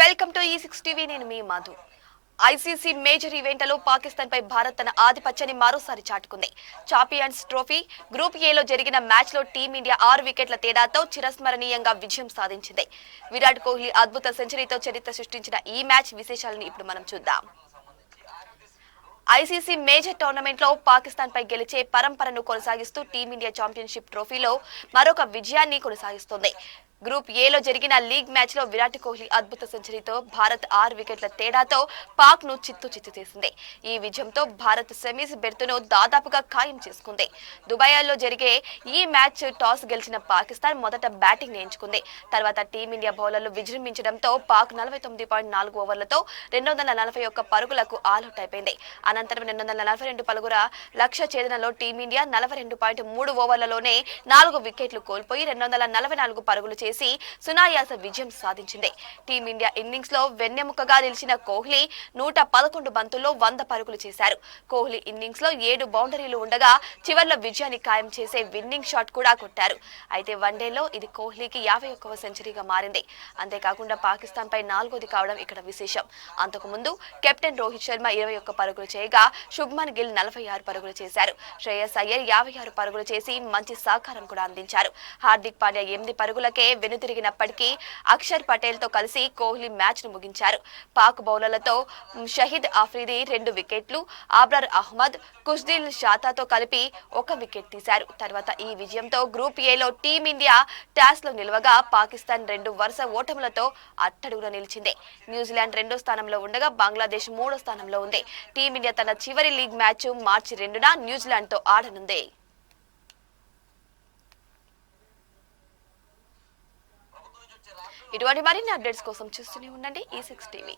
Welcome to ఈ six TV నేను మీ మధు. ఐసీసీ మేజర్ ఈవెంట్లో పాకిస్తాన్ పై భారత్ తన ఆధిపత్యాన్ని మరోసారి చాటుకుంది. చాంపియన్స్ ట్రోఫీ గ్రూప్ ఏలో జరిగిన మ్యాచ్లో టీమిండియా ఆరు వికెట్ల తేడాతో చిరస్మరణీయంగా విజయం సాధించింది. విరాట్ కోహ్లీ అద్భుత సెంచరీతో చరిత్ర సృష్టించిన ఈ మ్యాచ్ విశేషాలను ఇప్పుడు మనం చూద్దాం. ఐసీసీ మేజర్ టోర్నమెంట్లో పాకిస్తాన్ పై గెలిచే పరంపరను కొనసాగిస్తూ టీమిండియా ఛాంపియన్షిప్ ట్రోఫీలో మరొక విజయాన్ని కొనసాగిస్తోంది. గ్రూప్ ఏలో జరిగిన లీగ్ మ్యాచ్లో విరాట్ కోహ్లీ అద్భుత సెంచరీతో భారత్ ఆరు వికెట్ల తేడాతో పాక్ను చిత్తు చిత్తు చేసింది. ఈ విజయంతో భారత్ సెమీస్ బెర్తును దాదాపుగా ఖాయం చేసుకుంది. దుబాయ్లో జరిగే ఈ మ్యాచ్ టాస్ గెలిచిన పాకిస్తాన్ మొదట బ్యాటింగ్ ఎంచుకుంది. తర్వాత టీమిండియా బౌలర్లు విజృంభించడంతో పాక్ నలభై తొమ్మిది పాయింట్ నాలుగు ఓవర్లతో రెండు వందల నలభై ఒక్క పరుగులకు ఆల్అౌట్ అయిపోయింది అనంతరం రెండు వందల నలభై రెండు పరుగుల లక్ష్య ఛేదనలో టీమిండియా నలభై రెండు పాయింట్ మూడు ఓవర్లలోనే నాలుగు వికెట్లు కోల్పోయి రెండు వందల నలభై నాలుగు పరుగులు చేసి సునాయాస విజయం సాధించింది. టీమిండియా ఇన్నింగ్స్లో వెన్నెముకగా నిలిచిన కోహ్లీ నూట పదకొండు బంతుల్లో వంద పరుగులు చేశారు. కోహ్లీ ఇన్నింగ్స్లో ఏడు బౌండరీలు ఉండగా చివర్లో విజయాన్ని ఖాయం చేసే విన్నింగ్ షాట్ కూడా కొట్టారు. అయితే వన్డేలో ఇది కోహ్లీకి యాభై ఒక్కవ సెంచరీగా మారింది. అంతేకాకుండా పాకిస్తాన్ పై నాలుగోది కావడం ఇక్కడ విశేషం. అంతకుముందు కెప్టెన్ రోహిత్ శర్మ ఇరవై ఒక్క పరుగులు చేయగా శుభ్మన్ గిల్ నలభై ఆరు పరుగులు చేశారు. శ్రేయస్ అయ్యర్ యాభై ఆరు పరుగులు చేసి మంచి సహకారం కూడా అందించారు. హార్దిక్ పాండ్యా ఎనిమిది పరుగులకే వెనుతిరిగినప్పటికీ అక్షర్ పటేల్తో కలిసి కోహ్లీ మ్యాచ్ను ముగించారు. పాక్ బౌలర్లతో షహీద్ ఆఫ్రిది రెండు వికెట్లు ఆబ్రార్ అహ్మద్ కుష్దిల్ షాతాతో కలిపి ఒక వికెట్ తీశారు. తర్వాత ఈ విజయంతో గ్రూప్ ఏలో టీమిండియా టాస్లో నిలవగా పాకిస్తాన్ రెండు వరుస ఓటములతో అట్టడుగున నిలిచింది. న్యూజిలాండ్ రెండో స్థానంలో ఉండగా బంగ్లాదేశ్ మూడో స్థానంలో ఉంది. టీమిండియా తన చివరి లీగ్ మ్యాచ్ మార్చి రెండున న్యూజిలాండ్తో ఆడనుంది. ఇటువంటి మరిన్ని అప్డేట్స్ కోసం చూస్తూనే ఉండండి ఈ సిక్స్ టీవీ.